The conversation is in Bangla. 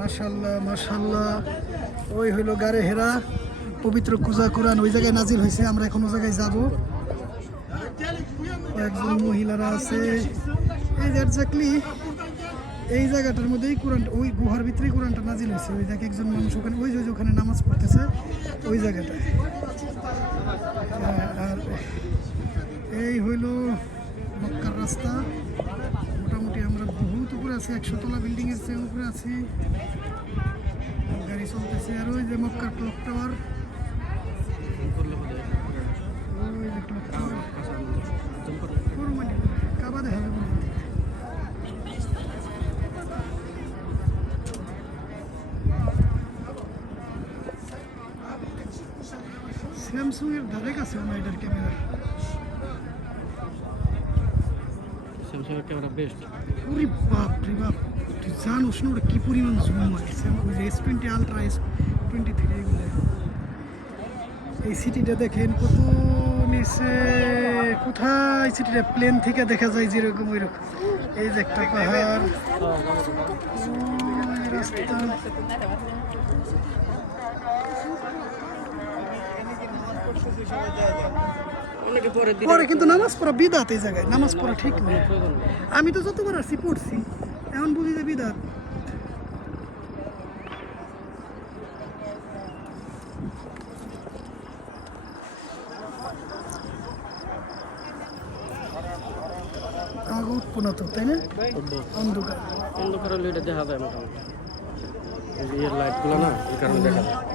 মাশাআল্লাহ মাশাআল্লাহ। ওই হইলো গারে হেরা, পবিত্র কুজা কোরআন ওই জায়গায় নাজিল হয়েছে। আমরা এখন ওই জায়গায় যাবো। একজন মহিলারা আছে এই যে এক্স্যাক্টলি এই জায়গাটার মধ্যেই কোরআন, ওই গুহার ভিতরে কোরআনটা নাজিল হয়েছে। ওই জায়গায় একজন মানুষ ওখানে, ওই যে ওখানে নামাজ পড়তেছে ওই জায়গাটায়। আর এই হইল মক্কার রাস্তা। মোটামুটি আমরা বহুত উপরে আছি, 100 তলা বিল্ডিংয়ের চেয়ে উপরে আছি। গাড়ি চলতেছে। আর ওই যে মক্কার ক্লক টাওয়ার, ওই যে ক্লক টাওয়ার কাবা দেখা যাবে। স্যামসুং এর ধারে কাছে আমার এটার ক্যামেরা। স্যামসাং এর ক্যামেরা বেস্ট। ওরে বাপ রে বাপ, তুই জানোস না ওটা কি পরিমাণ জুম হয়। ওই যে S20 আলট্রা, S23 এগুলো। এই সিটিটা দেখেন কত নিচে, কোথায় সিটিটা প্লেন থেকে দেখা যায় যেরকম ওই রকম। এই যে একটা পাহাড়, রাস্তা। পরে কিন্তু নামাজ পড়া বিদাত। এই জায়গায় নামাজ পড়া ঠিক না। আমি তো যতবার আসছি পড়ছি, এখন বুঝি যে বিদাত। আগে উঠবো না তো, তাই না? অন্ধকার অন্ধকার হলে এটা দেখা যায় মোটামুটি। এই লাইটগুলো না, এই কারণে দেখা যায়।